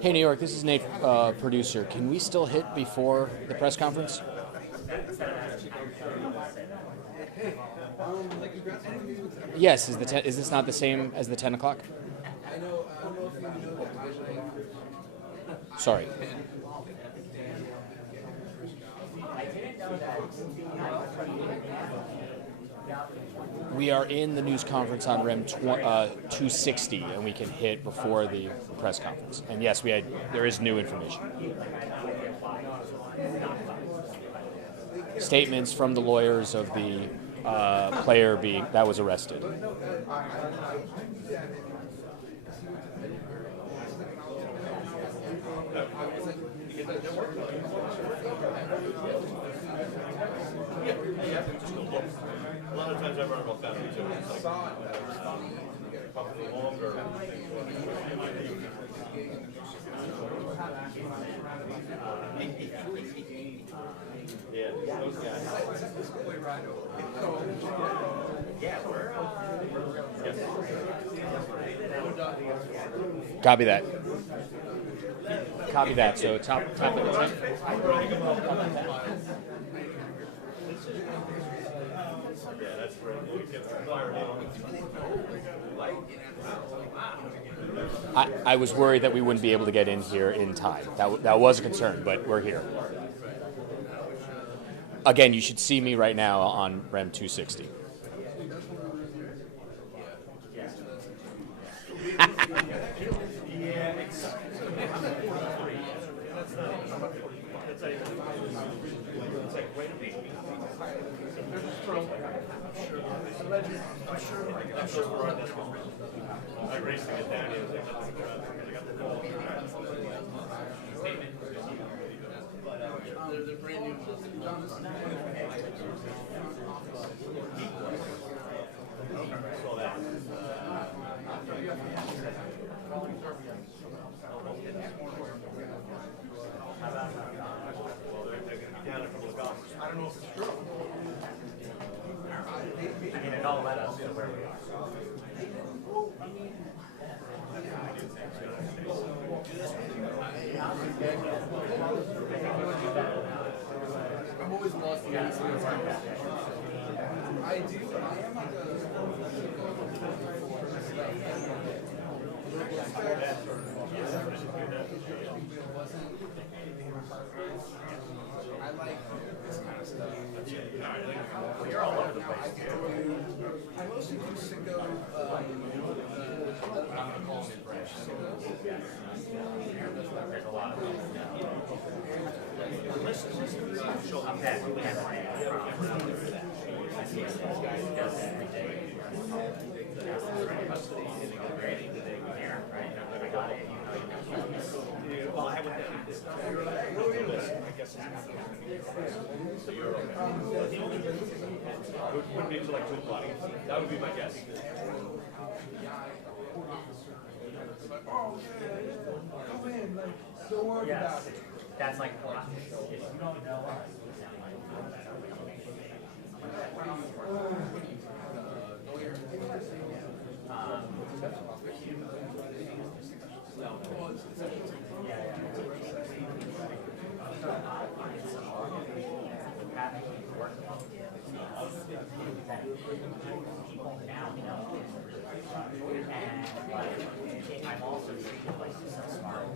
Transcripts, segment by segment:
Hey, New York, this is Nate, producer. Can we still hit before the press conference? Yes, is this not the same as the 10 o'clock? Sorry. We are in the news conference on REM 260, and we can hit before the press conference. And yes, there is new information. Statements from the lawyers of the player that was arrested. A lot of times I run about that too. It's like probably longer. Yeah, those guys. Copy that. Copy that. So top of the 10. Yeah, that's great. I was worried that we wouldn't be able to get in here in time. That was a concern, but we're here. Again, you should see me right now on REM 260. I raced to get down here. They're brand new. Saw that. Well, they're going to be down a couple of golfers. I don't know if it's true. I mean, it all led us to where we are. I'm always lost in these things. I do. I am like I like this kind of stuff. You're all over the place. I mostly do Sicko. There's a lot of them. Well, I guess so you're okay. Wouldn't be until like 2 o'clock. That would be my guess. Yes. That's like if you don't know us. People now know, and like I'm also treated like so smart.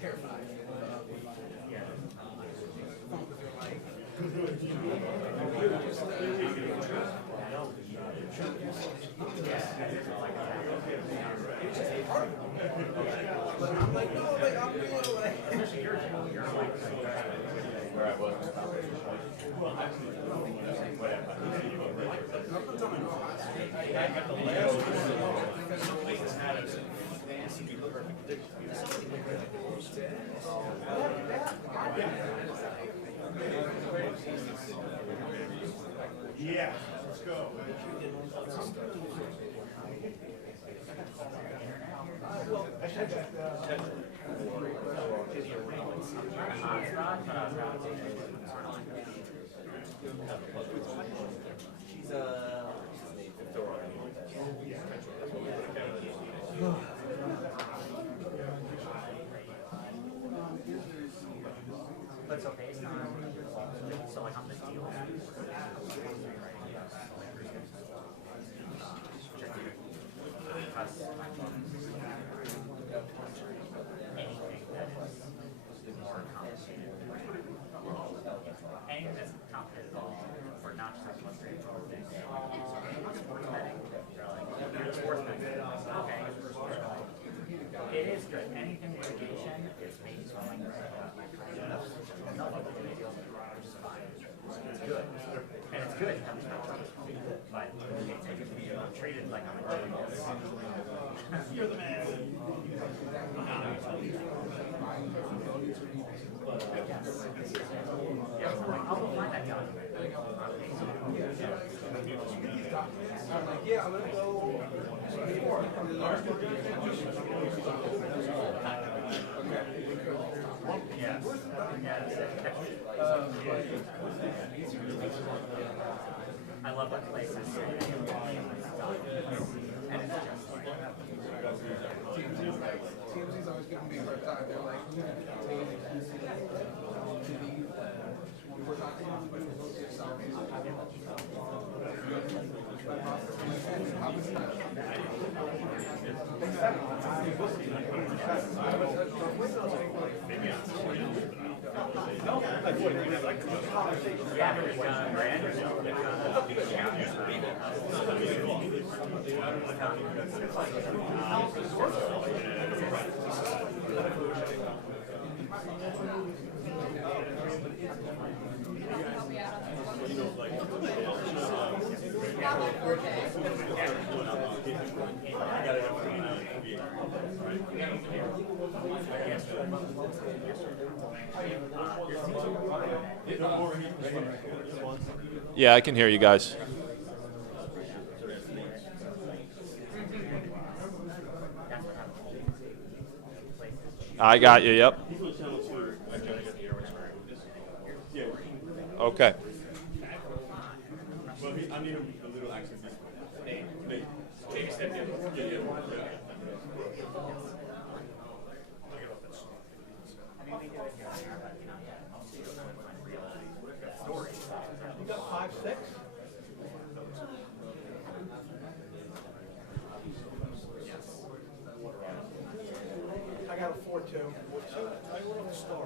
Terrified. But I'm like, no, like I'm real, like. Where I was. I got the last one because no place has had it. Yeah, let's go. She's but so based on, so like on the deal, anything that is more complicated, anything that's complicated at all, or not just like one straightforward thing. Sports betting, they're like, you're sports betting, okay. It is good. Anything litigation, it's maybe something nothing to do with deals, which is fine. It's good. And it's good. But it's treated like I'm a genius. You're the man. Yeah, I'll go find that document. I'm like, yeah, I'm gonna go. Yes. I love what places say. And it's just like, TMZ's always giving me a hard time. They're like, you have to contain to the we're talking about Yeah, I can hear you guys. I got you, yep. Okay. I need a little accent. Maybe step in. Yeah. You got 5'6"? I got a 4'2".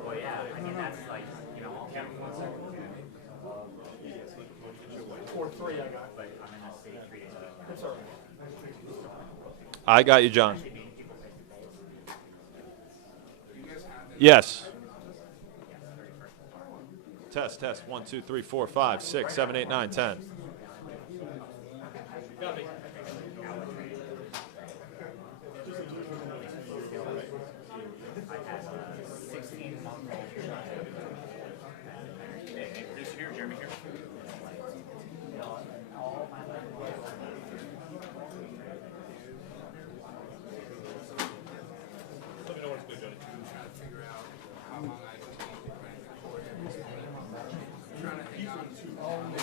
well, yeah, I mean, that's like, you know, I'll count 1 second. 4'3" I got. But I'm in the state 3 days a week. That's all right. I got you, John. Yes. Test. 1, 2, 3, 4, 5, 6, 7, 8, 9, 10. Copy. I had a 16-month-old. This here, Jeremy here. All my life. Let me know when it's good, Johnny. trying to figure out how long I can keep running the court. Trying to hang on to all the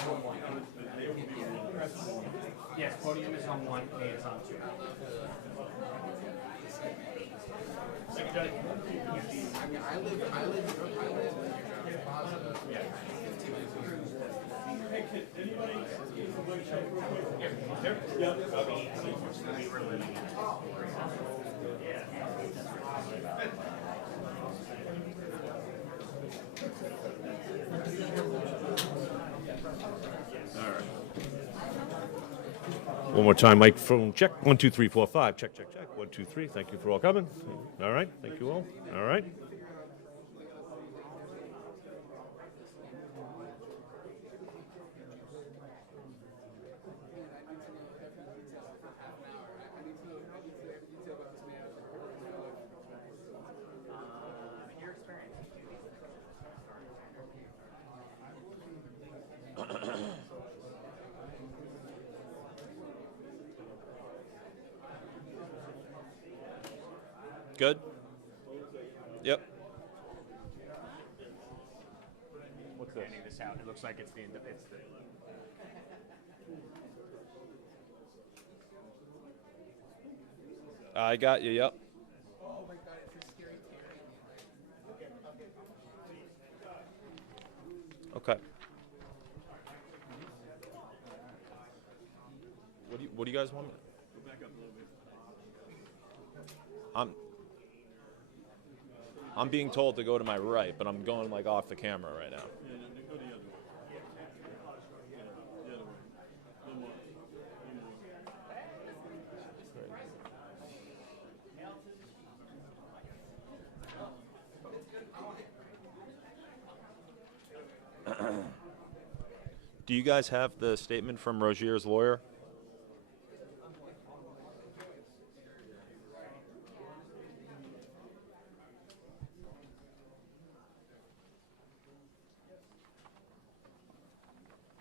Yes, podium is on 1, A is on 2. Thank you, Johnny. I mean, I live in Plaza, 15 minutes here. Hey, kid, anybody? There? Yeah. We were living in One more time, microphone check. 1, 2, 3, 4, 5. Check. 1, 2, 3. Thank you for all coming. All right. Thank you all. All right. your experience. Good? Yep. What's this? Handing this out. It looks like it's the. I got you, yep. Oh my God, it's a scary Terry. Okay. What do you guys want? Go back up a little bit. I'm being told to go to my right, but I'm going like off the camera right now. Yeah, no, go the other way. Yeah, the other way. A little more. Do you guys have the statement from Rozier's lawyer?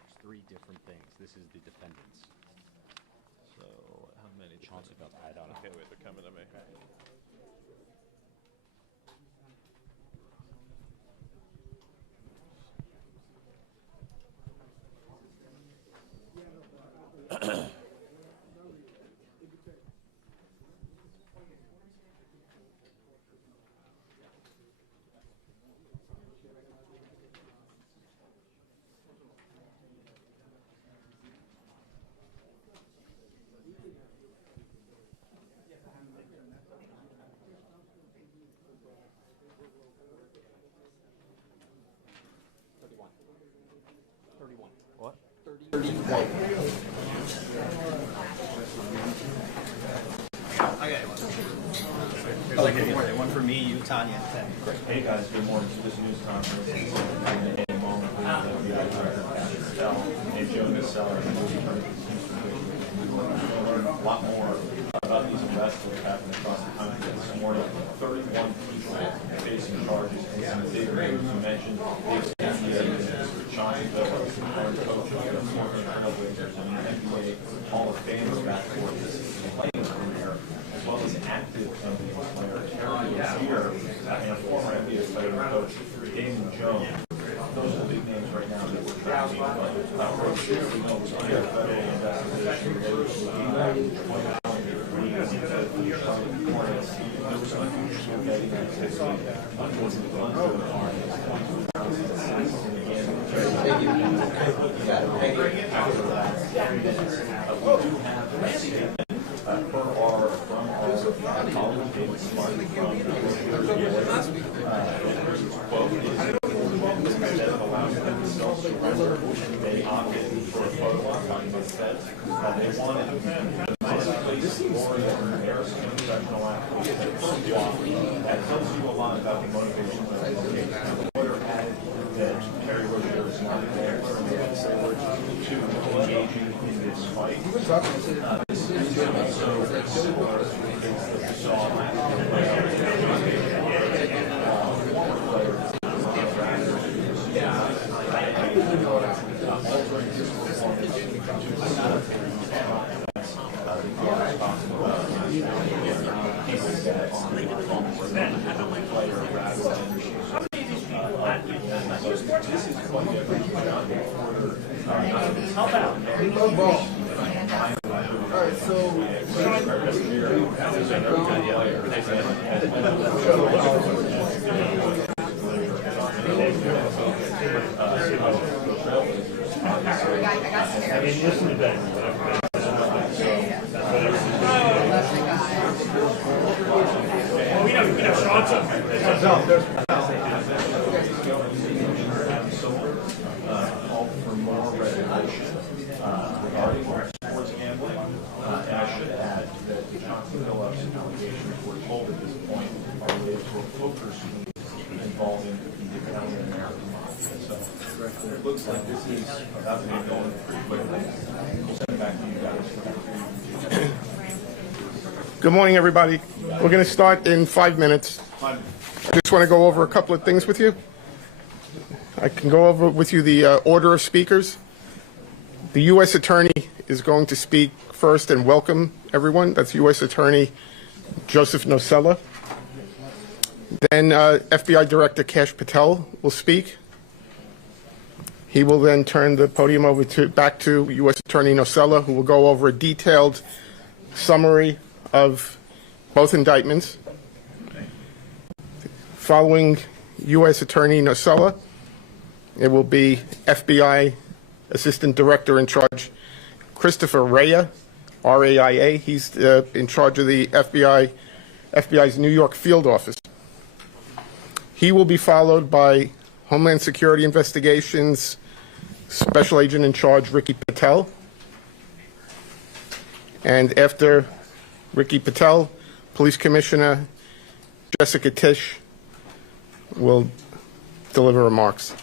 There's three different things. This is the defendants. So how many? Chauncey Billups. I don't know. Okay, wait, they're coming to me. What? There's like one for me, you, Tanya, and Tim. Hey guys, good morning to this news conference. In a moment, we will be able to tell a Joe Seller and we'll learn a lot more about these arrests that have happened across the country. This morning, 31 people facing charges in some big names. You mentioned big Chauncey Billups, current coach of the Homeland Security, and NBA Hall of Famer backcourt. This is playing career, as well as active NBA player Terry Rozier and former NBA player and coach Damon Jones. Those are the big names right now that we're tracking. About Rozier, we know was under federal investigation related to there was unusual betting activity. Unfortunately, we do have a statement from our colleague David Smart from quote is instead of allowing them to self-surrender, they opted for a photo op on the feds. They wanted to place Gloria Harrison, professional athlete, that tells you a lot about the motivation of the case. The lawyer added that Terry Rozier is not a gambler and they had to say we're to engaging in this fight. This is so similar to the case that we saw last year. How about? All right, so We know Chauncey. Call for more regulation regarding sports gambling. And I should add that the Chauncey Billups allegations we're told at this point are related to a poker scheme involving the Italian-American mafia. So it looks like this is about to be going pretty quickly. We'll send it back to you guys. Good morning, everybody. We're going to start in 5 minutes. I just want to go over a couple of things with you. I can go over with you the order of speakers. The U.S. Attorney is going to speak first and welcome everyone. That's U.S. Attorney Joseph Nosella. Then FBI Director Kash Patel will speak. He will then turn the podium over back to U.S. Attorney Nocella, who will go over a detailed summary of both indictments. Following U.S. Attorney Nocella, it will be FBI Assistant Director in Charge Christopher Rea, R-A-I-A. He's in charge of the FBI's New York field office. He will be followed by Homeland Security Investigations Special Agent in Charge Ricky Patel. And after Ricky Patel, Police Commissioner Jessica Tisch will deliver remarks.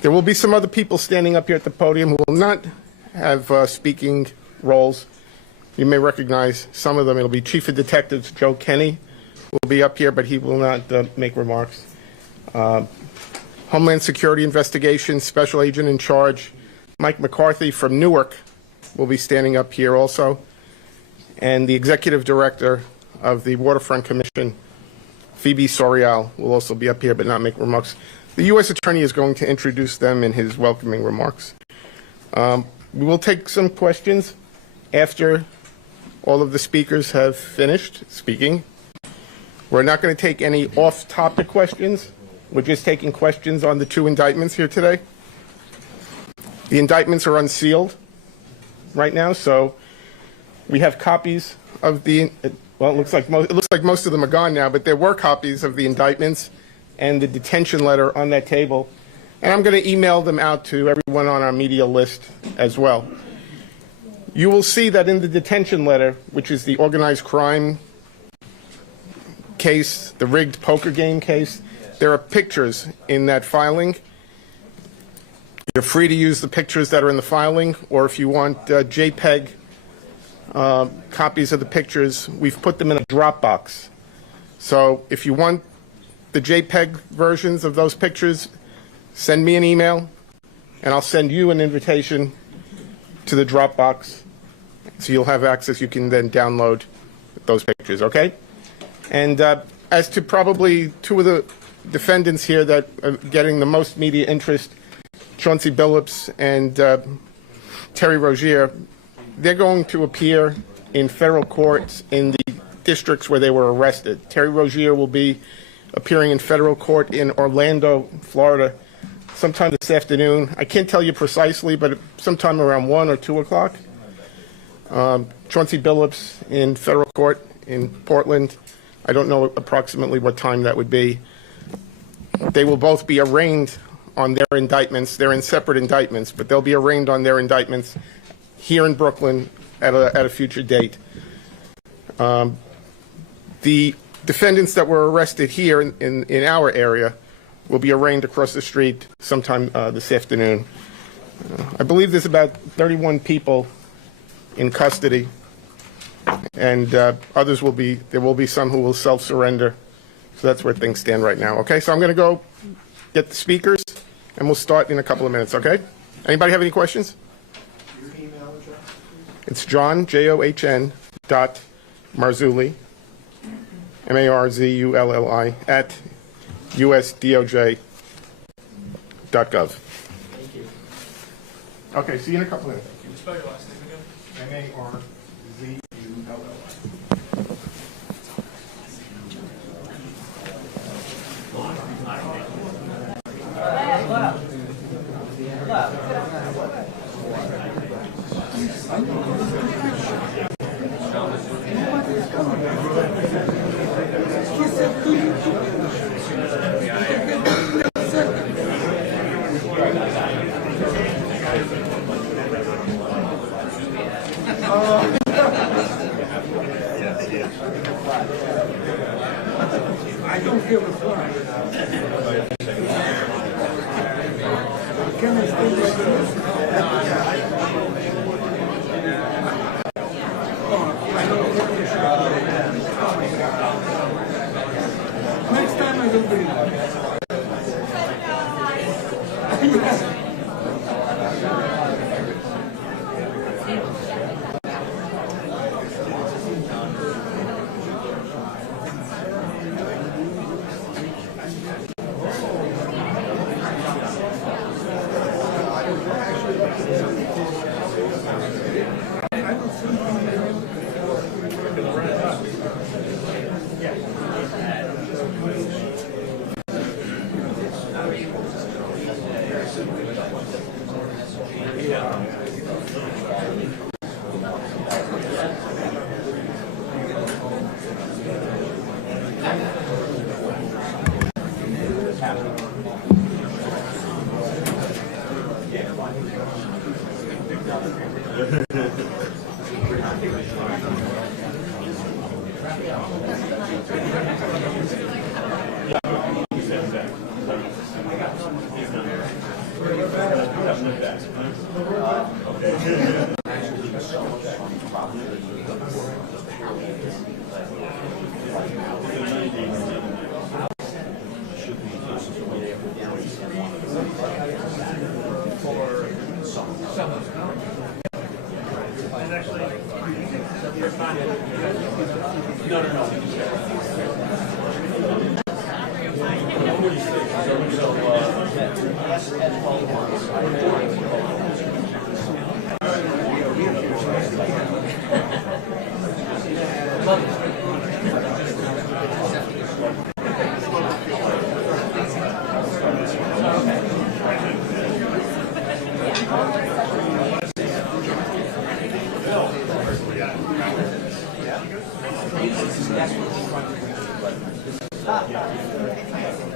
There will be some other people standing up here at the podium who will not have speaking roles. You may recognize some of them. It'll be Chief of Detectives Joe Kenny will be up here, but he will not make remarks. Homeland Security Investigations Special Agent in Charge Mike McCarthy from Newark will be standing up here also. And the Executive Director of the Waterfront Commission, Phoebe Sorial, will also be up here but not make remarks. The U.S. Attorney is going to introduce them in his welcoming remarks. We will take some questions after all of the speakers have finished speaking. We're not going to take any off-topic questions. We're just taking questions on the two indictments here today. The indictments are unsealed right now, so we have copies of the, well, it looks like most of them are gone now, but there were copies of the indictments and the detention letter on that table. And I'm going to email them out to everyone on our media list as well. You will see that in the detention letter, which is the organized crime case, the rigged poker game case, there are pictures in that filing. You're free to use the pictures that are in the filing, or if you want JPEG copies of the pictures, we've put them in a Dropbox. So if you want the JPEG versions of those pictures, send me an email, and I'll send you an invitation to the Dropbox, so you'll have access. You can then download those pictures, okay? And as to probably two of the defendants here that are getting the most media interest, Chauncey Billups and Terry Rozier, they're going to appear in federal courts in the districts where they were arrested. Terry Rozier will be appearing in federal court in Orlando, Florida, sometime this afternoon. I can't tell you precisely, but sometime around 1 or 2 o'clock. Chauncey Billups in federal court in Portland. I don't know approximately what time that would be. They will both be arraigned on their indictments. They're in separate indictments, but they'll be arraigned on their indictments here in Brooklyn at a future date. The defendants that were arrested here in our area will be arraigned across the street sometime this afternoon. I believe there's about 31 people in custody, and others will be, there will be some who will self-surrender. So that's where things stand right now. Okay, so I'm going to go get the speakers, and we'll start in a couple of minutes, okay? Anybody have any questions? Your email address? It's John, John, dot Marzulli, Marzulli, at usdoj.gov. Thank you. Okay, see you in a couple of minutes. Can you spell your last name again? Marzulli. I don't give a fuck. Can I stay like this? Next time I will do it.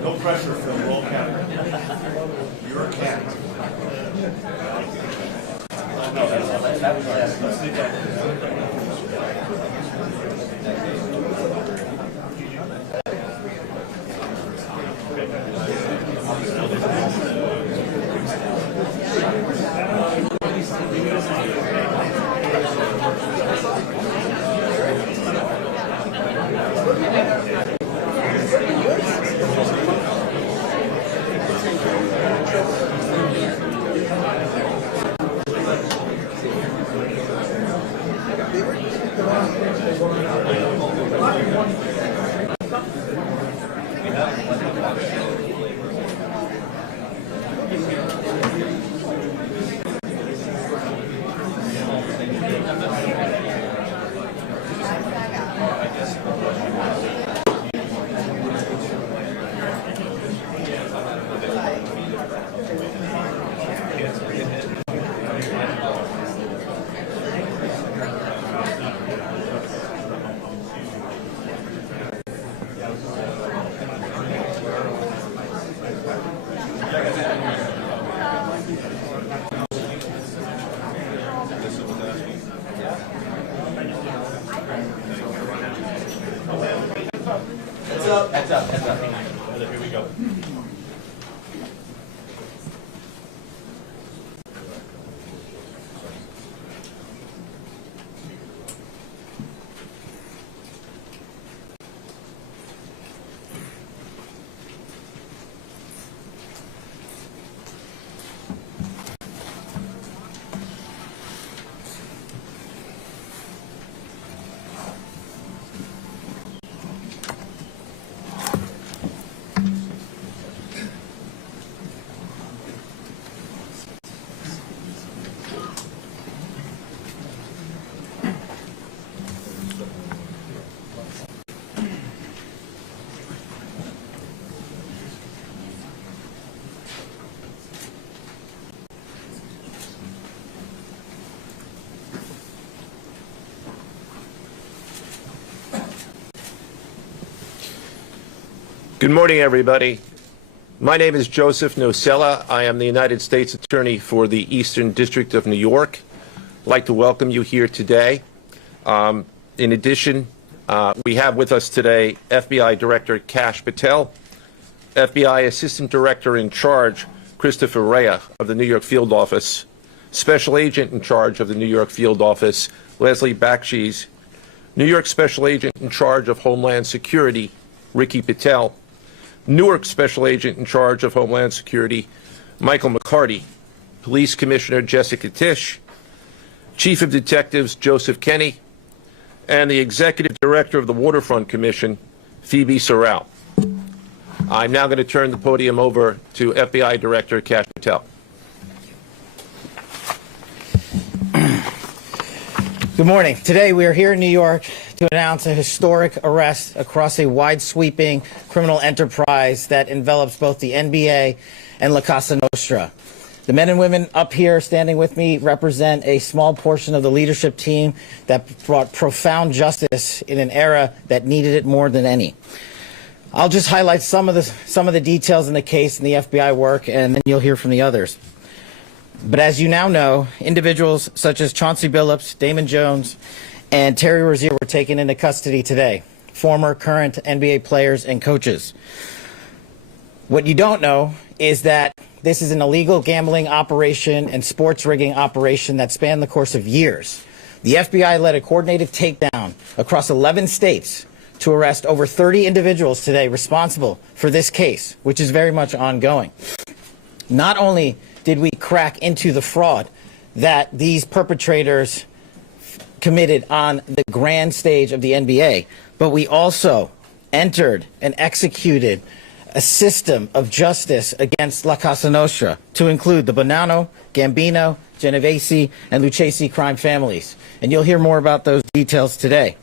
No pressure, Phil. Roll cat. You're a cat. No, that was let's leave that. Heads up. Here we go. Good morning, everybody. My name is Joseph Nocella. I am the United States Attorney for the Eastern District of New York. I'd like to welcome you here today. In addition, we have with us today FBI Director Kash Patel, FBI Assistant Director in Charge Christopher Rea of the New York Field Office, Special Agent in Charge of the New York Field Office Leslie Bakshi's, New York Special Agent in Charge of Homeland Security Ricky Patel, Newark Special Agent in Charge of Homeland Security Michael McCarty, Police Commissioner Jessica Tisch, Chief of Detectives Joseph Kenny, and the Executive Director of the Waterfront Commission, Phoebe Sorrell. I'm now going to turn the podium over to FBI Director Kash Patel. Good morning. Today we are here in New York to announce a historic arrest across a wide-sweeping criminal enterprise that envelops both the NBA and Cosa Nostra. The men and women up here standing with me represent a small portion of the leadership team that brought profound justice in an era that needed it more than any. I'll just highlight some of the details in the case and the FBI work, and then you'll hear from the others. But as you now know, individuals such as Chauncey Billups, Damon Jones, and Terry Rozier were taken into custody today, former, current NBA players and coaches. What you don't know is that this is an illegal gambling operation and sports rigging operation that spanned the course of years. The FBI led a coordinated takedown across 11 states to arrest over 30 individuals today responsible for this case, which is very much ongoing. Not only did we crack into the fraud that these perpetrators committed on the grand stage of the NBA, but we also entered and executed a system of justice against La Cosa Nostra to include the Bonanno, Gambino, Genovese, and Lucchesi crime families. And you'll hear more about those details today.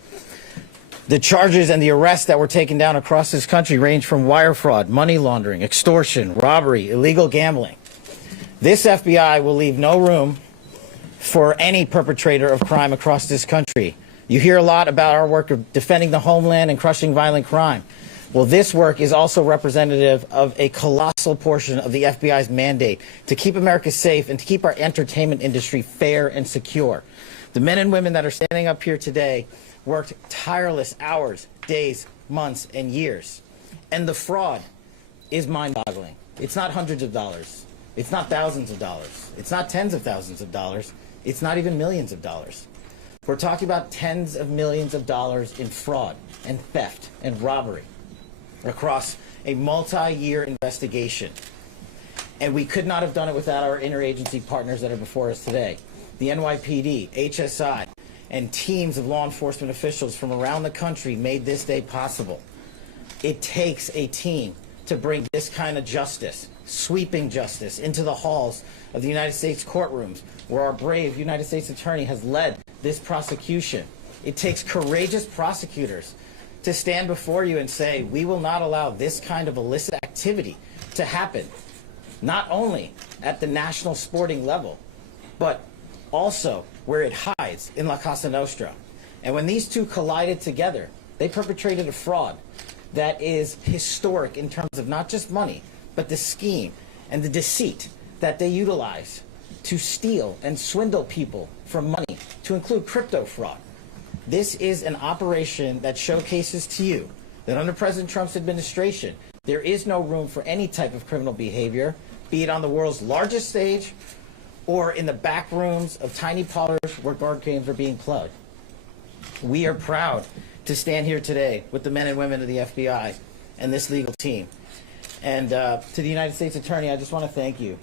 The charges and the arrests that were taken down across this country range from wire fraud, money laundering, extortion, robbery, illegal gambling. This FBI will leave no room for any perpetrator of crime across this country. You hear a lot about our work of defending the homeland and crushing violent crime. Well, this work is also representative of a colossal portion of the FBI's mandate to keep America safe and to keep our entertainment industry fair and secure. The men and women that are standing up here today worked tireless hours, days, months, and years. And the fraud is mind-boggling. It's not hundreds of dollars. It's not thousands of dollars. It's not tens of thousands of dollars. It's not even millions of dollars. We're talking about tens of millions of dollars in fraud and theft and robbery across a multi-year investigation. And we could not have done it without our interagency partners that are before us today. The NYPD, HSI, and teams of law enforcement officials from around the country made this day possible. It takes a team to bring this kind of justice, sweeping justice, into the halls of the United States courtrooms, where our brave United States Attorney has led this prosecution. It takes courageous prosecutors to stand before you and say, we will not allow this kind of illicit activity to happen, not only at the national sporting level, but also where it hides in La Cosa Nostra. And when these two collided together, they perpetrated a fraud that is historic in terms of not just money, but the scheme and the deceit that they utilize to steal and swindle people for money, to include crypto fraud. This is an operation that showcases to you that under President Trump's administration, there is no room for any type of criminal behavior, be it on the world's largest stage or in the back rooms of tiny parlors where guard games are being played. We are proud to stand here today with the men and women of the FBI and this legal team. And to the United States Attorney, I just want to thank you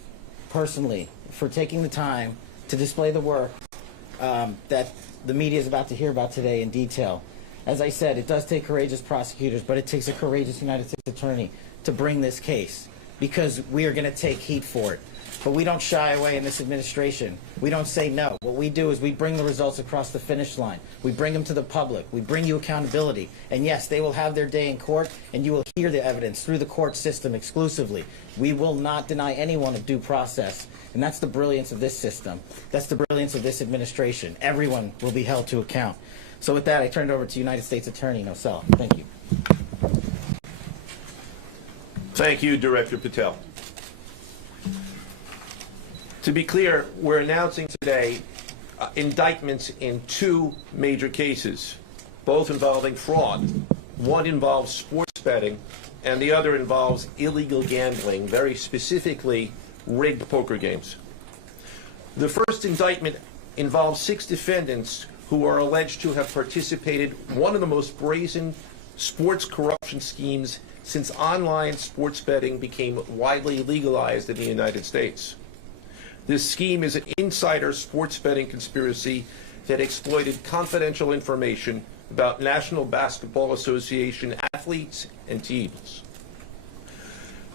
personally for taking the time to display the work that the media is about to hear about today in detail. As I said, it does take courageous prosecutors, but it takes a courageous United States Attorney to bring this case, because we are going to take heat for it. But we don't shy away in this administration. We don't say no. What we do is we bring the results across the finish line. We bring them to the public. We bring you accountability. And yes, they will have their day in court, and you will hear the evidence through the court system exclusively. We will not deny anyone of due process. And that's the brilliance of this system. That's the brilliance of this administration. Everyone will be held to account. So with that, I turn it over to United States Attorney Nosella. Thank you. Thank you, Director Patel. To be clear, we're announcing today indictments in two major cases, both involving fraud. One involves sports betting, and the other involves illegal gambling, very specifically rigged poker games. The first indictment involves 6 defendants who are alleged to have participated in one of the most brazen sports corruption schemes since online sports betting became widely legalized in the United States. This scheme is an insider sports betting conspiracy that exploited confidential information about National Basketball Association athletes and teams.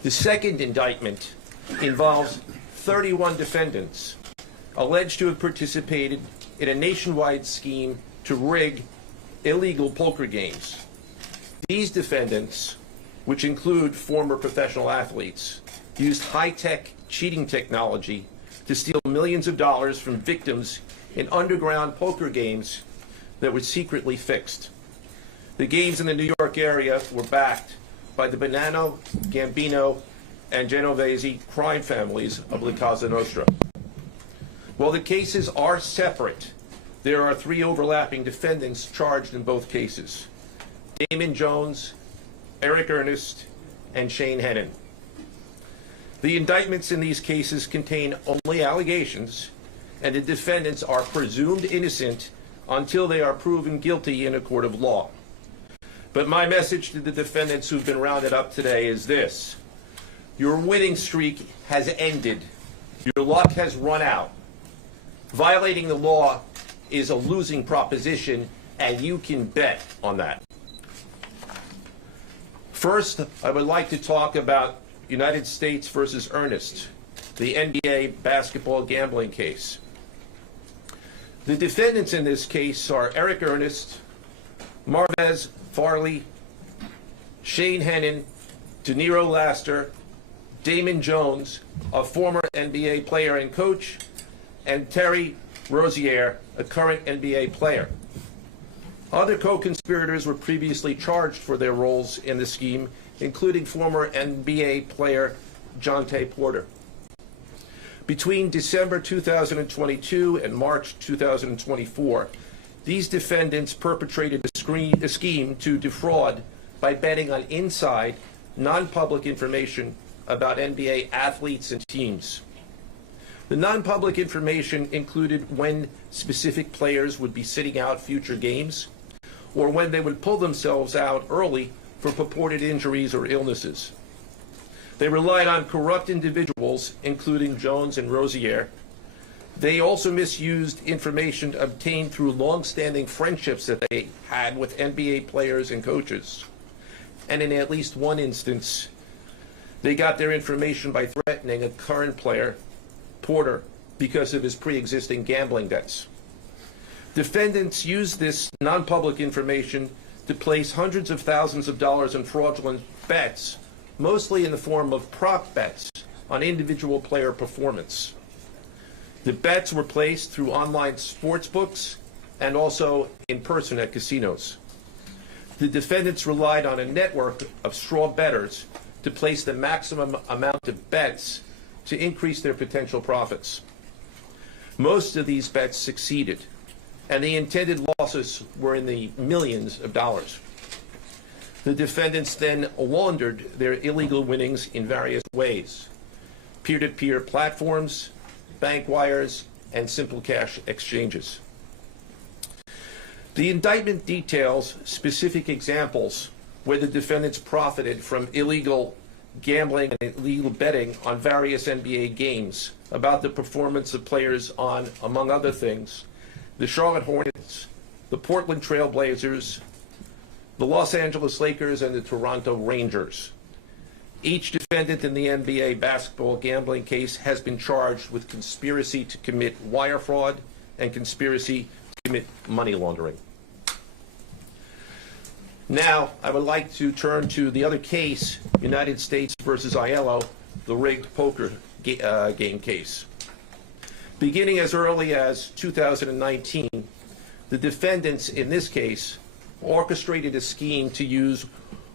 The second indictment involves 31 defendants alleged to have participated in a nationwide scheme to rig illegal poker games. These defendants, which include former professional athletes, used high-tech cheating technology to steal millions of dollars from victims in underground poker games that were secretly fixed. The games in the New York area were backed by the Bonanno, Gambino, and Genovese crime families of the Cosa Nostra. While the cases are separate, there are 3 overlapping defendants charged in both cases: Damon Jones, Eric Ernest, and Shane Hennon. The indictments in these cases contain only allegations, and the defendants are presumed innocent until they are proven guilty in a court of law. But my message to the defendants who've been rounded up today is this: your winning streak has ended. Your luck has run out. Violating the law is a losing proposition, and you can bet on that. First, I would like to talk about United States versus Ernest, the NBA basketball gambling case. The defendants in this case are Eric Ernest, Marvez Farley, Shane Hennon, De Niro Laster, Damon Jones, a former NBA player and coach, and Terry Rozier, a current NBA player. Other co-conspirators were previously charged for their roles in the scheme, including former NBA player Jontay Porter. Between December 2022 and March 2024, these defendants perpetrated a scheme to defraud by betting on inside, non-public information about NBA athletes and teams. The non-public information included when specific players would be sitting out future games, or when they would pull themselves out early for purported injuries or illnesses. They relied on corrupt individuals, including Jones and Rozier. They also misused information obtained through long-standing friendships that they had with NBA players and coaches. And in at least one instance, they got their information by threatening a current player, Porter, because of his pre-existing gambling debts. Defendants used this non-public information to place hundreds of thousands of dollars in fraudulent bets, mostly in the form of prop bets on individual player performance. The bets were placed through online sports books and also in person at casinos. The defendants relied on a network of straw bettors to place the maximum amount of bets to increase their potential profits. Most of these bets succeeded, and the intended losses were in the millions of dollars. The defendants then laundered their illegal winnings in various ways: peer-to-peer platforms, bank wires, and simple cash exchanges. The indictment details specific examples where the defendants profited from illegal gambling and illegal betting on various NBA games about the performance of players on, among other things, the Charlotte Hornets, the Portland Trail Blazers, the Los Angeles Lakers, and the Toronto Rangers. Each defendant in the NBA basketball gambling case has been charged with conspiracy to commit wire fraud and conspiracy to commit money laundering. Now, I would like to turn to the other case, United States versus Aiello, the rigged poker game case. Beginning as early as 2019, the defendants in this case orchestrated a scheme to use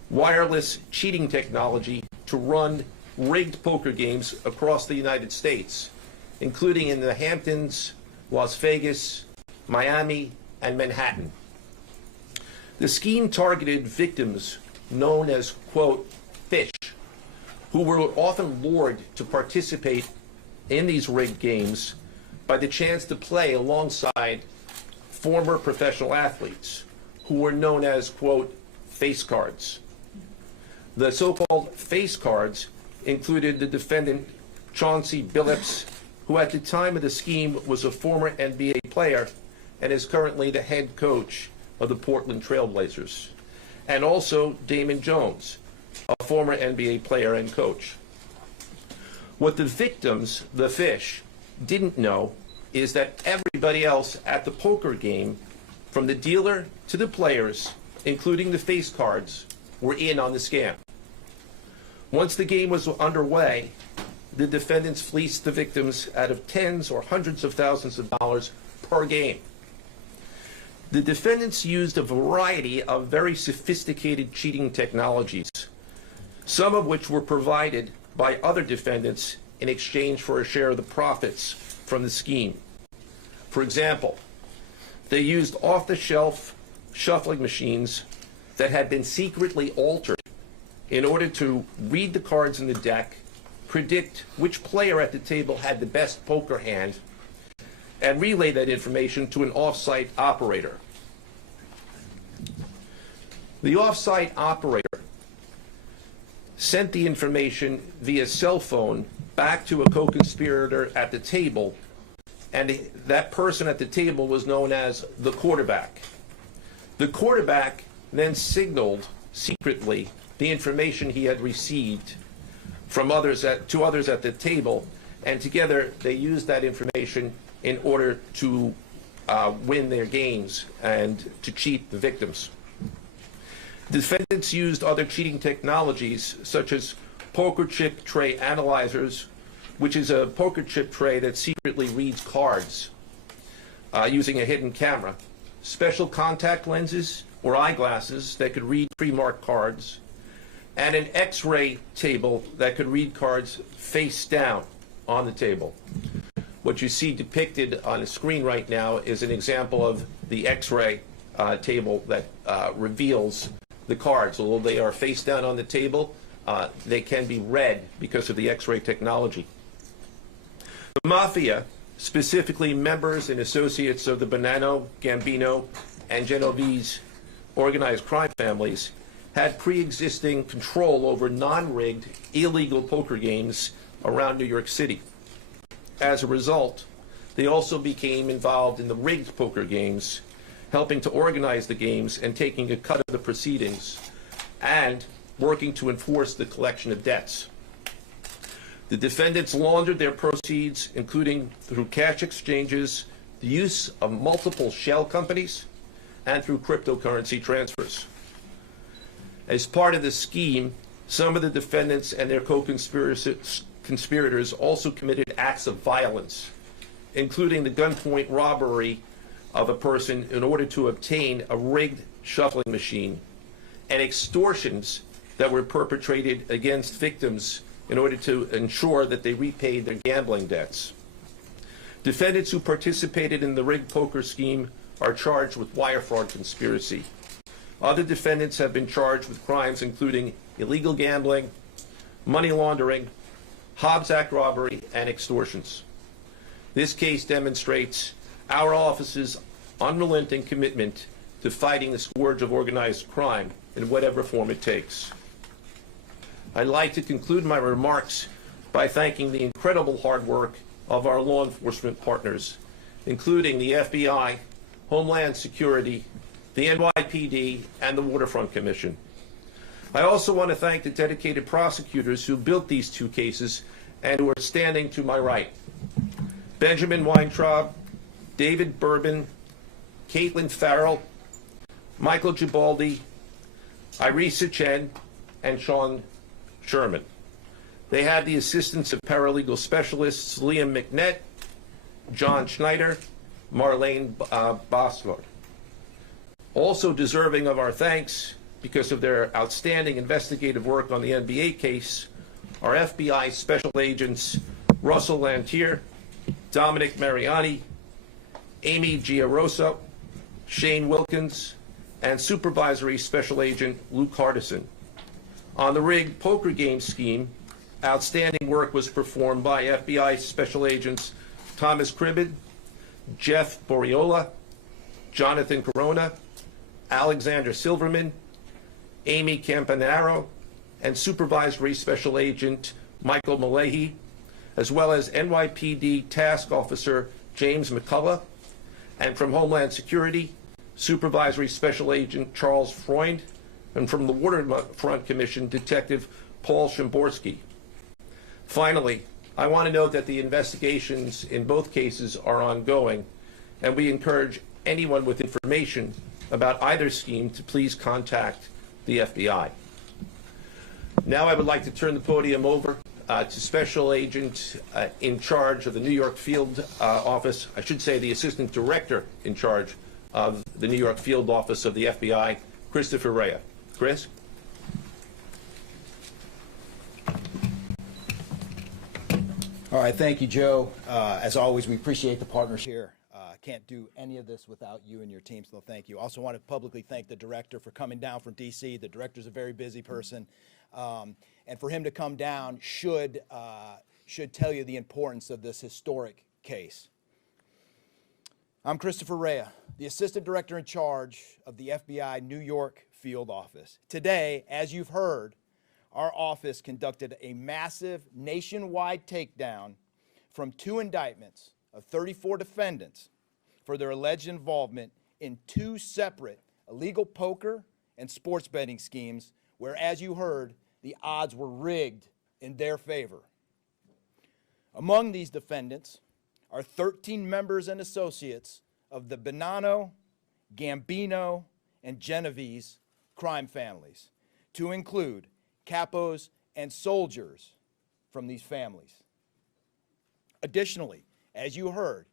wireless cheating technology to run rigged poker games across the United States, including in the Hamptons, Las Vegas, Miami, and Manhattan. The scheme targeted victims known as, quote, fish, who were often lured to participate in these rigged games by the chance to play alongside former professional athletes who were known as, quote, face cards. The so-called face cards included the defendant Chauncey Billups, who at the time of the scheme was a former NBA player and is currently the head coach of the Portland Trail Blazers, and also Damon Jones, a former NBA player and coach. What the victims, the fish, didn't know is that everybody else at the poker game, from the dealer to the players, including the face cards, were in on the scam. Once the game was underway, the defendants fleeced the victims out of tens or hundreds of thousands of dollars per game. The defendants used a variety of very sophisticated cheating technologies, some of which were provided by other defendants in exchange for a share of the profits from the scheme. For example, they used off-the-shelf shuffling machines that had been secretly altered in order to read the cards in the deck, predict which player at the table had the best poker hand, and relay that information to an off-site operator. The off-site operator sent the information via cell phone back to a co-conspirator at the table, and that person at the table was known as the quarterback. The quarterback then signaled secretly the information he had received from to others at the table, and together they used that information in order to win their games and to cheat the victims. Defendants used other cheating technologies such as poker chip tray analyzers, which is a poker chip tray that secretly reads cards using a hidden camera, special contact lenses or eyeglasses that could read pre-marked cards, and an X-ray table that could read cards face down on the table. What you see depicted on the screen right now is an example of the X-ray table that reveals the cards. Although they are face down on the table, they can be read because of the X-ray technology. The Mafia, specifically members and associates of the Bonanno, Gambino, and Genovese organized crime families, had pre-existing control over non-rigged, illegal poker games around New York City. As a result, they also became involved in the rigged poker games, helping to organize the games and taking a cut of the proceedings, and working to enforce the collection of debts. The defendants laundered their proceeds, including through cash exchanges, the use of multiple shell companies, and through cryptocurrency transfers. As part of the scheme, some of the defendants and their co-conspirators also committed acts of violence, including the gunpoint robbery of a person in order to obtain a rigged shuffling machine, and extortions that were perpetrated against victims in order to ensure that they repaid their gambling debts. Defendants who participated in the rigged poker scheme are charged with wire fraud conspiracy. Other defendants have been charged with crimes including illegal gambling, money laundering, Hobbs Act robbery, and extortions. This case demonstrates our office's unrelenting commitment to fighting the scourge of organized crime in whatever form it takes. I'd like to conclude my remarks by thanking the incredible hard work of our law enforcement partners, including the FBI, Homeland Security, the NYPD, and the Waterfront Commission. I also want to thank the dedicated prosecutors who built these two cases and who are standing to my right. Benjamin Weintraub, David Bourbon, Caitlin Farrell, Michael Gibaldi, Irisa Chen, and Sean Sherman. They had the assistance of paralegal specialists Liam McNett, John Schneider, Marlene Bosford. Also deserving of our thanks because of their outstanding investigative work on the NBA case are FBI Special Agents Russell Lantier, Dominic Mariani, Amy Giarosa, Shane Wilkins, and Supervisory Special Agent Luke Hardison. On the rigged poker game scheme, outstanding work was performed by FBI Special Agents Thomas Cribbin, Jeff Boriola, Jonathan Corona, Alexander Silverman, Amy Campanaro, and Supervisory Special Agent Michael Malahi, as well as NYPD Task Officer James McCullough, and from Homeland Security, Supervisory Special Agent Charles Freund, and from the Waterfront Commission, Detective Paul Shimborski. Finally, I want to note that the investigations in both cases are ongoing, and we encourage anyone with information about either scheme to please contact the FBI. Now I would like to turn the podium over to Special Agent in charge of the New York Field Office, I should say the Assistant Director in charge of the New York Field Office of the FBI, Christopher Rea. Chris? All right, thank you, Joe. As always, we appreciate the partnership here. Can't do any of this without you and your team, so thank you. Also want to publicly thank the director for coming down from D.C. The director's a very busy person, and for him to come down should tell you the importance of this historic case. I'm Christopher Rea, the Assistant Director in charge of the FBI New York Field Office. Today, as you've heard, our office conducted a massive nationwide takedown from 2 indictments of 34 defendants for their alleged involvement in 2 separate illegal poker and sports betting schemes where, as you heard, the odds were rigged in their favor. Among these defendants are 13 members and associates of the Bonanno, Gambino, and Genovese crime families, to include capos and soldiers from these families. Additionally, as you heard,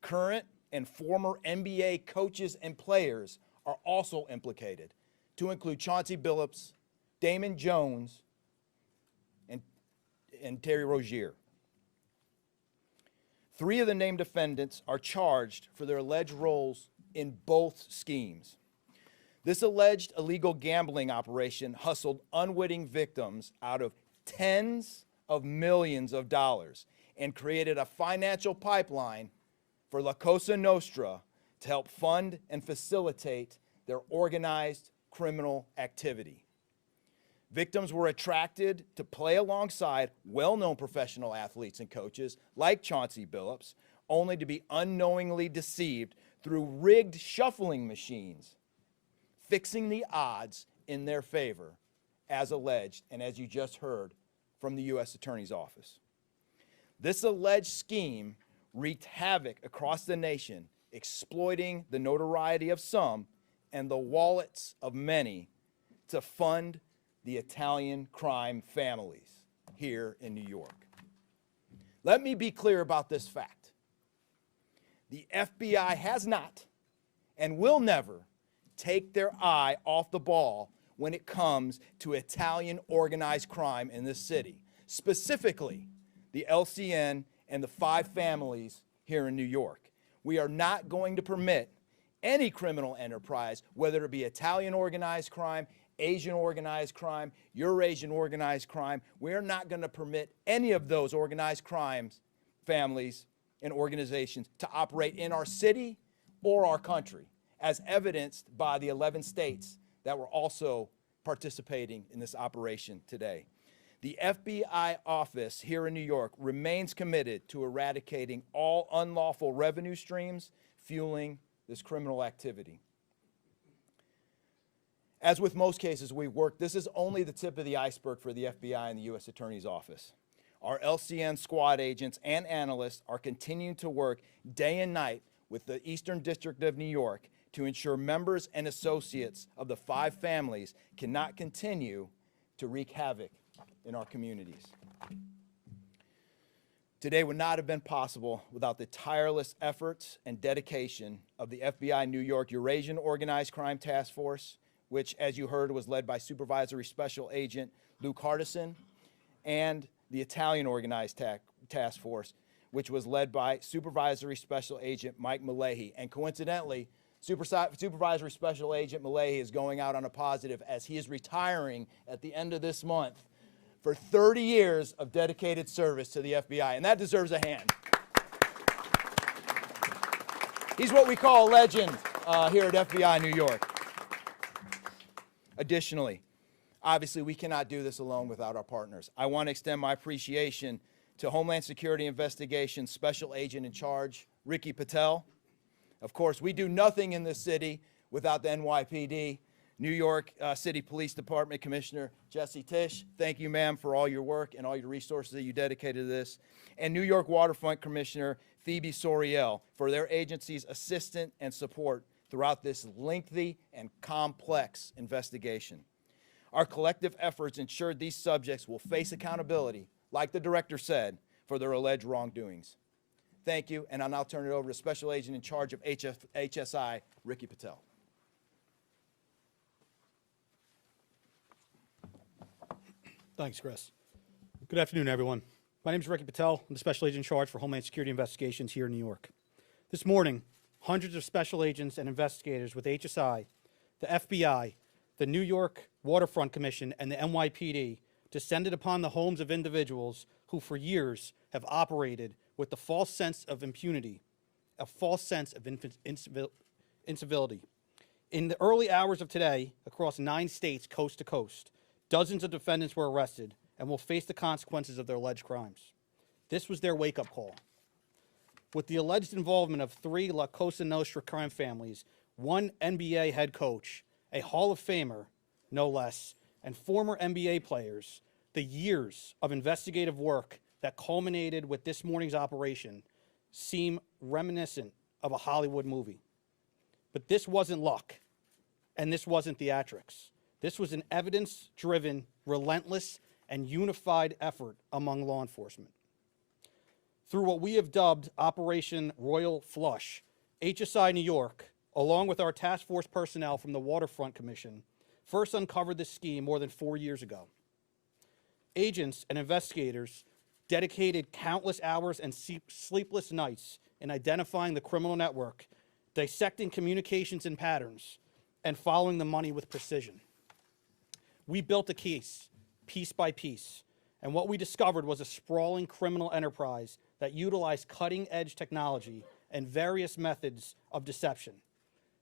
current and former NBA coaches and players are also implicated, to include Chauncey Billups, Damon Jones, and Terry Rozier. 3 of the named defendants are charged for their alleged roles in both schemes. This alleged illegal gambling operation hustled unwitting victims out of tens of millions of dollars and created a financial pipeline for La Cosa Nostra to help fund and facilitate their organized criminal activity. Victims were attracted to play alongside well-known professional athletes and coaches like Chauncey Billups, only to be unknowingly deceived through rigged shuffling machines, fixing the odds in their favor, as alleged and as you just heard from the U.S. Attorney's Office. This alleged scheme wreaked havoc across the nation, exploiting the notoriety of some and the wallets of many to fund the Italian crime families here in New York. Let me be clear about this fact. The FBI has not and will never take their eye off the ball when it comes to Italian organized crime in this city, specifically the LCN and the 5 families here in New York. We are not going to permit any criminal enterprise, whether it be Italian organized crime, Asian organized crime, Eurasian organized crime. We're not going to permit any of those organized crimes, families, and organizations to operate in our city or our country, as evidenced by the 11 states that were also participating in this operation today. The FBI office here in New York remains committed to eradicating all unlawful revenue streams fueling this criminal activity. As with most cases we've worked, this is only the tip of the iceberg for the FBI and the U.S. Attorney's Office. Our LCN squad agents and analysts are continuing to work day and night with the Eastern District of New York to ensure members and associates of the 5 families cannot continue to wreak havoc in our communities. Today would not have been possible without the tireless efforts and dedication of the FBI New York Eurasian Organized Crime Task Force, which, as you heard, was led by Supervisory Special Agent Luke Hardison, and the Italian Organized Task Force, which was led by Supervisory Special Agent Mike Malahi. And coincidentally, Supervisory Special Agent Malahi is going out on a positive as he is retiring at the end of this month for 30 years of dedicated service to the FBI, and that deserves a hand. He's what we call a legend here at FBI New York. Additionally, obviously, we cannot do this alone without our partners. I want to extend my appreciation to Homeland Security Investigations Special Agent in Charge, Ricky Patel. Of course, we do nothing in this city without the NYPD. New York City Police Department Commissioner Jesse Tisch, thank you, ma'am, for all your work and all your resources that you dedicated to this. And New York Waterfront Commissioner Phoebe Soriel for their agency's assistance and support throughout this lengthy and complex investigation. Our collective efforts ensured these subjects will face accountability like the director said, for their alleged wrongdoings. Thank you, and I'll now turn it over to Special Agent in charge of HSI, Ricky Patel. Thanks, Chris. Good afternoon, everyone. My name is Ricky Patel. I'm the Special Agent in charge for Homeland Security investigations here in New York. This morning, hundreds of special agents and investigators with HSI, the FBI, the New York Waterfront Commission, and the NYPD descended upon the homes of individuals who for years have operated with the false sense of impunity, a false sense of incivility. In the early hours of today, across 9 states, coast to coast, dozens of defendants were arrested and will face the consequences of their alleged crimes. This was their wake-up call. With the alleged involvement of 3 Cosa Nostra crime families, 1 NBA head coach, a Hall of Famer, no less, and former NBA players, the years of investigative work that culminated with this morning's operation seem reminiscent of a Hollywood movie. But this wasn't luck, and this wasn't theatrics. This was an evidence-driven, relentless, and unified effort among law enforcement. Through what we have dubbed Operation Royal Flush, HSI New York, along with our task force personnel from the Waterfront Commission, first uncovered this scheme more than 4 years ago. Agents and investigators dedicated countless hours and sleepless nights in identifying the criminal network, dissecting communications and patterns, and following the money with precision. We built a case, piece by piece, and what we discovered was a sprawling criminal enterprise that utilized cutting-edge technology and various methods of deception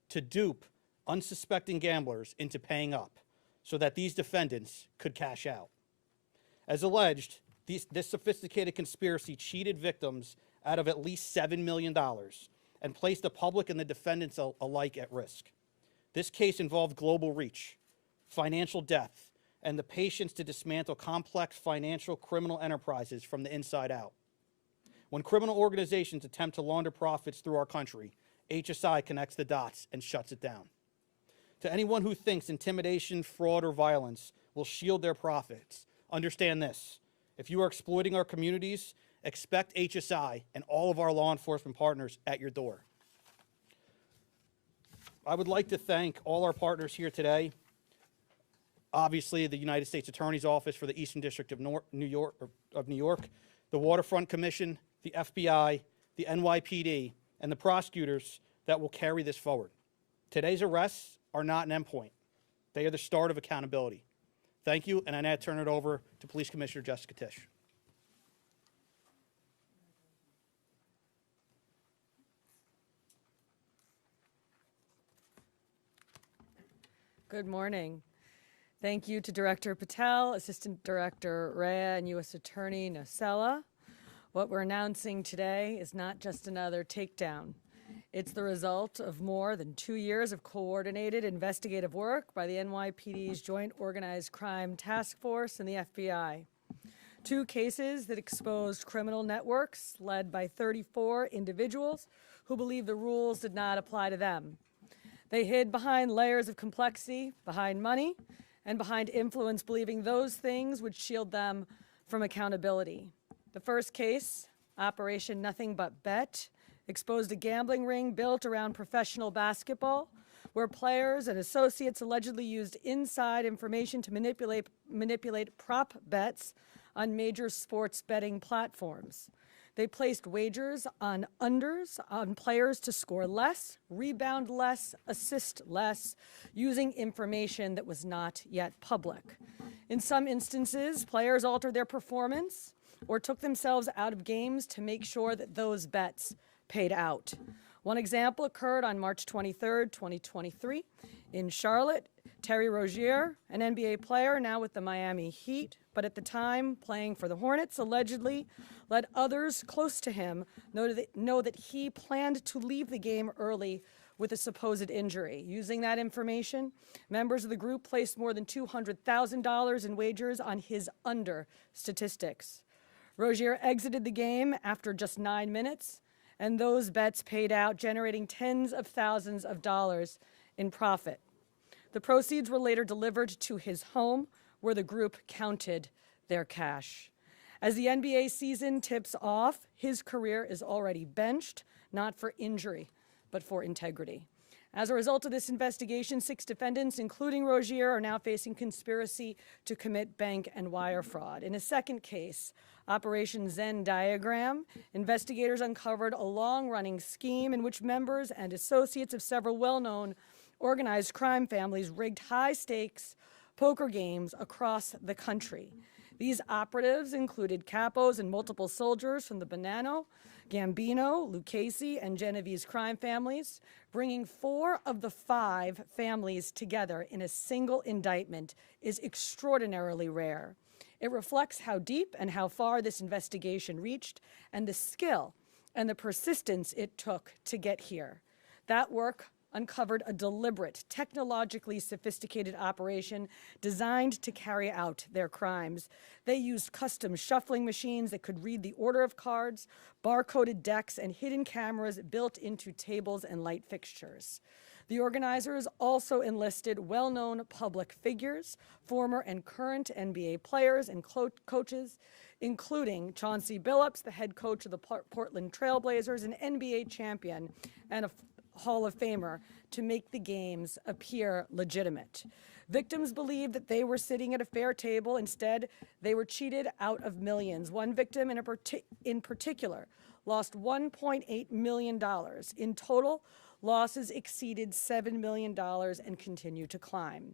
to dupe unsuspecting gamblers into paying up so that these defendants could cash out. As alleged, this sophisticated conspiracy cheated victims out of at least $7 million and placed the public and the defendants alike at risk. This case involved global reach, financial depth, and the patience to dismantle complex financial criminal enterprises from the inside out. When criminal organizations attempt to launder profits through our country, HSI connects the dots and shuts it down. To anyone who thinks intimidation, fraud, or violence will shield their profits, understand this. If you are exploiting our communities, expect HSI and all of our law enforcement partners at your door. I would like to thank all our partners here today. Obviously, the United States Attorney's Office for the Eastern District of New York, the Waterfront Commission, the FBI, the NYPD, and the prosecutors that will carry this forward. Today's arrests are not an endpoint. They are the start of accountability. Thank you, and I now turn it over to Police Commissioner Jessica Tisch. Good morning. Thank you to Director Patel, Assistant Director Rea, and U.S. Attorney Nocella. What we're announcing today is not just another takedown. It's the result of more than 2 years of coordinated investigative work by the NYPD's Joint Organized Crime Task Force and the FBI. 2 cases that exposed criminal networks led by 34 individuals who believed the rules did not apply to them. They hid behind layers of complexity, behind money, and behind influence, believing those things would shield them from accountability. The first case, Operation Nothing But Bet, exposed a gambling ring built around professional basketball, where players and associates allegedly used inside information to manipulate prop bets on major sports betting platforms. They placed wagers on unders on players to score less, rebound less, assist less, using information that was not yet public. In some instances, players altered their performance or took themselves out of games to make sure that those bets paid out. One example occurred on March 23rd, 2023 in Charlotte. Terry Rozier, an NBA player now with the Miami Heat, but at the time playing for the Hornets, allegedly let others close to him know that he planned to leave the game early with a supposed injury. Using that information, members of the group placed more than $200,000 in wagers on his under statistics. Rozier exited the game after just 9 minutes, and those bets paid out, generating tens of thousands of dollars in profit. The proceeds were later delivered to his home, where the group counted their cash. As the NBA season tips off, his career is already benched, not for injury, but for integrity. As a result of this investigation, 6 defendants, including Rozier, are now facing conspiracy to commit bank and wire fraud. In a second case, Operation Zen Diagram, investigators uncovered a long-running scheme in which members and associates of several well-known organized crime families rigged high-stakes poker games across the country. These operatives included capos and multiple soldiers from the Bonanno, Gambino, Lucchese, and Genovese crime families, bringing 4 of the 5 families together in a single indictment is extraordinarily rare. It reflects how deep and how far this investigation reached and the skill and the persistence it took to get here. That work uncovered a deliberate, technologically sophisticated operation designed to carry out their crimes. They used custom shuffling machines that could read the order of cards, barcoded decks, and hidden cameras built into tables and light fixtures. The organizers also enlisted well-known public figures, former and current NBA players and coaches, including Chauncey Billups, the head coach of the Portland Trail Blazers, an NBA champion and a Hall of Famer, to make the games appear legitimate. Victims believed that they were sitting at a fair table. Instead, they were cheated out of millions. One victim in particular lost $1.8 million. In total, losses exceeded $7 million and continue to climb.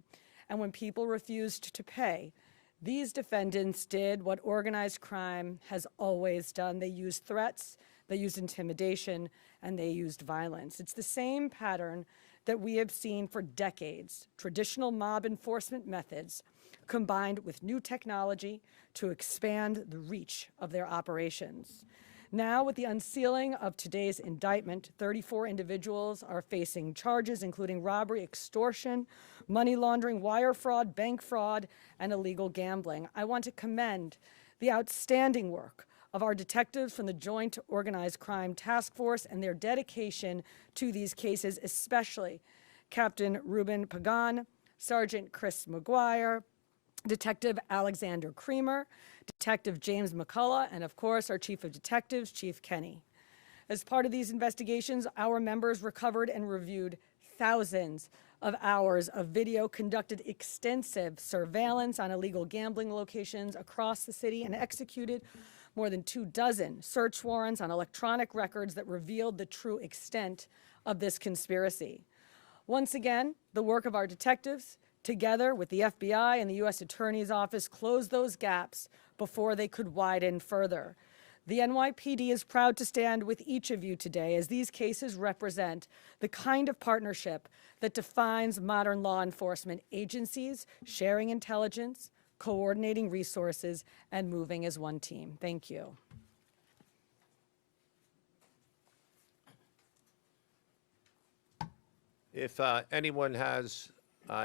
And when people refused to pay, these defendants did what organized crime has always done. They used threats, they used intimidation, and they used violence. It's the same pattern that we have seen for decades: traditional mob enforcement methods combined with new technology to expand the reach of their operations. Now, with the unsealing of today's indictment, 34 individuals are facing charges including robbery, extortion, money laundering, wire fraud, bank fraud, and illegal gambling. I want to commend the outstanding work of our detectives from the Joint Organized Crime Task Force and their dedication to these cases, especially Captain Ruben Pagan, Sergeant Chris McGuire, Detective Alexander Creamer, Detective James McCullough, and of course our Chief of Detectives, Chief Kenny. As part of these investigations, our members recovered and reviewed thousands of hours of video, conducted extensive surveillance on illegal gambling locations across the city, and executed more than 24 search warrants on electronic records that revealed the true extent of this conspiracy. Once again, the work of our detectives, together with the FBI and the U.S. Attorney's Office, closed those gaps before they could widen further. The NYPD is proud to stand with each of you today, as these cases represent the kind of partnership that defines modern law enforcement agencies, sharing intelligence, coordinating resources, and moving as one team. Thank you. If anyone has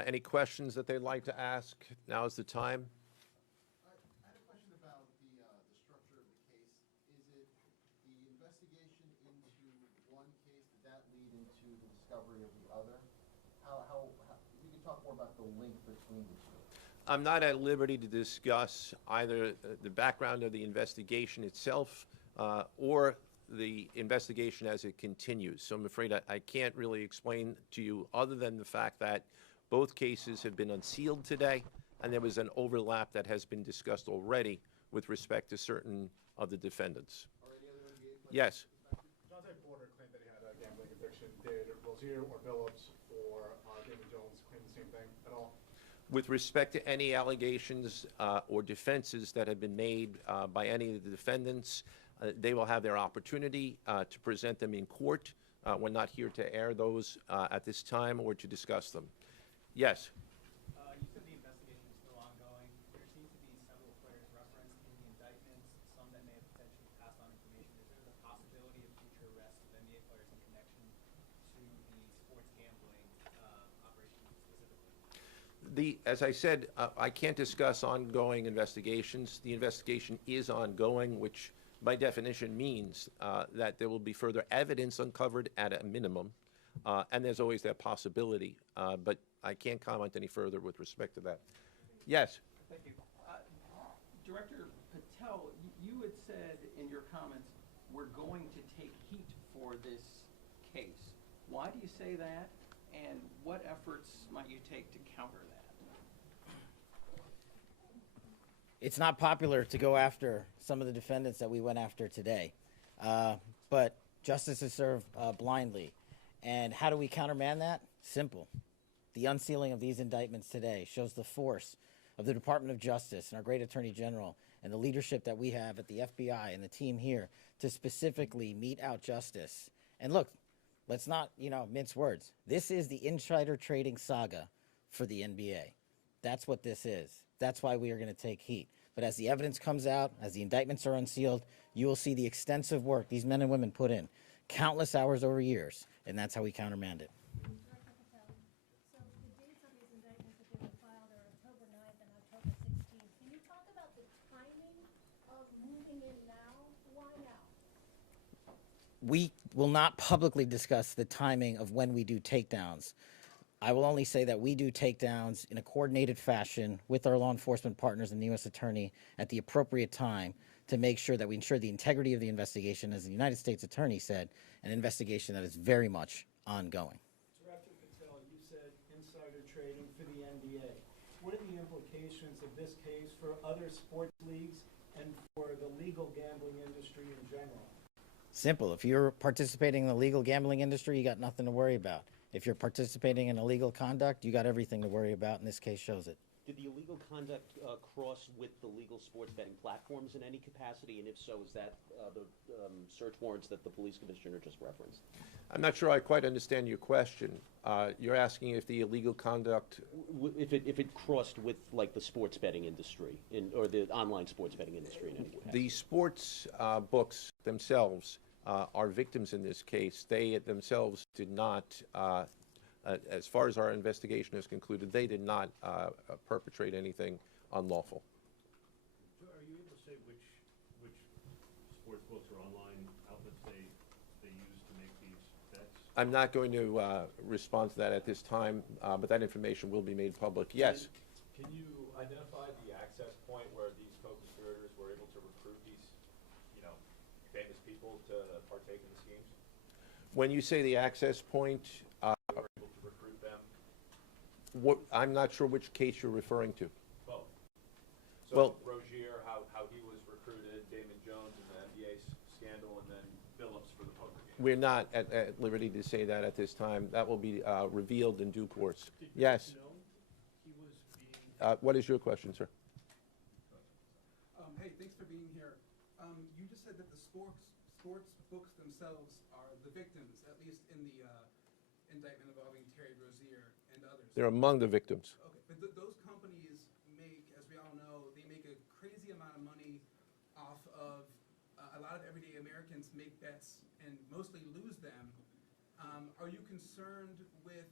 any questions that they'd like to ask, now is the time. I had a question about the structure of the case. Is it the investigation into one case, did that lead into the discovery of the other? If you could talk more about the link between the two. I'm not at liberty to discuss either the background of the investigation itself or the investigation as it continues. So I'm afraid I can't really explain to you, other than the fact that both cases have been unsealed today, and there was an overlap that has been discussed already with respect to certain of the defendants. Yes. Chauncey claimed that he had a gambling addiction. Did Rozier or Billups or David Jones claim the same thing at all? With respect to any allegations or defenses that have been made by any of the defendants, they will have their opportunity to present them in court. We're not here to air those at this time or to discuss them. Yes? You said the investigation is still ongoing. There seem to be several players referenced in the indictments, some that may have potentially passed on information. Is there the possibility of future arrests of NBA players in connection to the sports gambling operation specifically? As I said, I can't discuss ongoing investigations. The investigation is ongoing, which by definition means that there will be further evidence uncovered at a minimum, and there's always that possibility, but I can't comment any further with respect to that. Yes? Thank you. Director Patel, you you had said in your comments, we're going to take heat for this case. Why do you say that, and what efforts might you take to counter that? It's not popular to go after some of the defendants that we went after today, but justice is served blindly. And how do we countermand that? Simple. The unsealing of these indictments today shows the force of the Department of Justice and our great Attorney General and the leadership that we have at the FBI and the team here to specifically mete out justice. And look, let's not, mince words. This is the insider trading saga for the NBA. That's what this is. That's why we are going to take heat. But as the evidence comes out, as the indictments are unsealed, you will see the extensive work these men and women put in, countless hours over years, and that's how we countermand it. We will not publicly discuss the timing of when we do takedowns. I will only say that we do takedowns in a coordinated fashion with our law enforcement partners and the U.S. Attorney at the appropriate time to make sure that we ensure the integrity of the investigation, as the United States Attorney said, an investigation that is very much ongoing. Director Patel, you said insider trading for the NBA. What are the implications of this case for other sports leagues and for the legal gambling industry in general? Simple. If you're participating in the legal gambling industry, you got nothing to worry about. If you're participating in illegal conduct, you got everything to worry about, and this case shows it. Did the illegal conduct cross with the legal sports betting platforms in any capacity? And if so, is that the search warrants that the police commissioner just referenced? I'm not sure I quite understand your question. You're asking if the illegal conduct... If it crossed with, like, the sports betting industry, or the online sports betting industry in any capacity? The sports books themselves are victims in this case. They themselves did not, as far as our investigation has concluded, they did not perpetrate anything unlawful. So are you able to say which sports books or online outlets they use to make these bets? I'm not going to respond to that at this time, but that information will be made public. Yes? Can you identify the access point where these co-conspirators were able to recruit these, famous people to partake in the schemes? When you say the access point, They were able to recruit them? I'm not sure which case you're referring to. Both. So Well, Rozier, how he was recruited, Damon Jones in the NBA scandal, and then Billups for the poker game. we're not at liberty to say that at this time. That will be revealed in due course. Yes? What is your question, sir? Hey, thanks for being here. You just said that the sports books themselves are the victims, at least in the indictment involving Terry Rozier and others. They're among the victims. Okay, but those companies make, as we all know, they make a crazy amount of money off of a lot of everyday Americans make bets and mostly lose them. Are you concerned with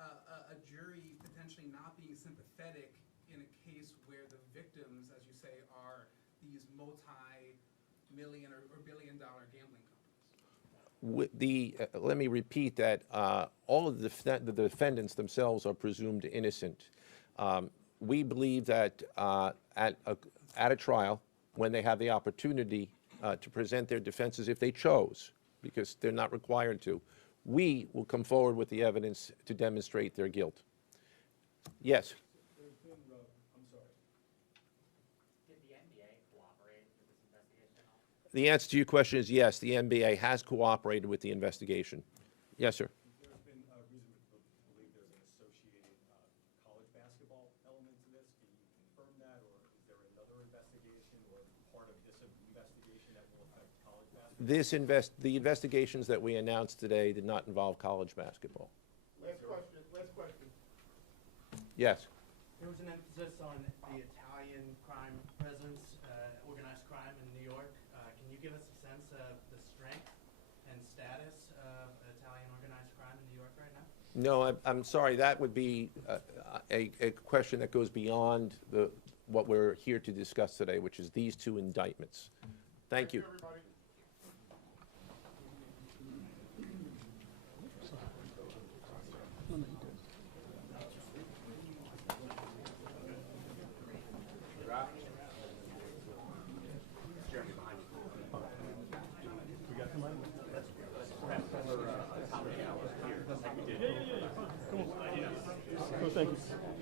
a jury potentially not being sympathetic in a case where the victims, as you say, are these multi-million or billion-dollar gambling companies? Let me repeat that all of the defendants themselves are presumed innocent. We believe that at a trial, when they have the opportunity to present their defenses, if they chose, because they're not required to, we will come forward with the evidence to demonstrate their guilt. Yes? I'm sorry. Did the NBA cooperate with this investigation at all? The answer to your question is yes, the NBA has cooperated with the investigation. Yes, sir. There's been reason to believe there's an associated college basketball element to this. Can you confirm that, or is there another investigation or part of this investigation that will affect college basketball? The investigations that we announced today did not involve college basketball. Last question. Yes. There was an emphasis on the Italian crime presence, organized crime in New York. Can you give us a sense of the strength and status of Italian organized crime in New York right now? No, I'm sorry. That would be a question that goes beyond what we're here to discuss today, which is these two indictments. Thank you. Everybody. Come on. Oh, thank you.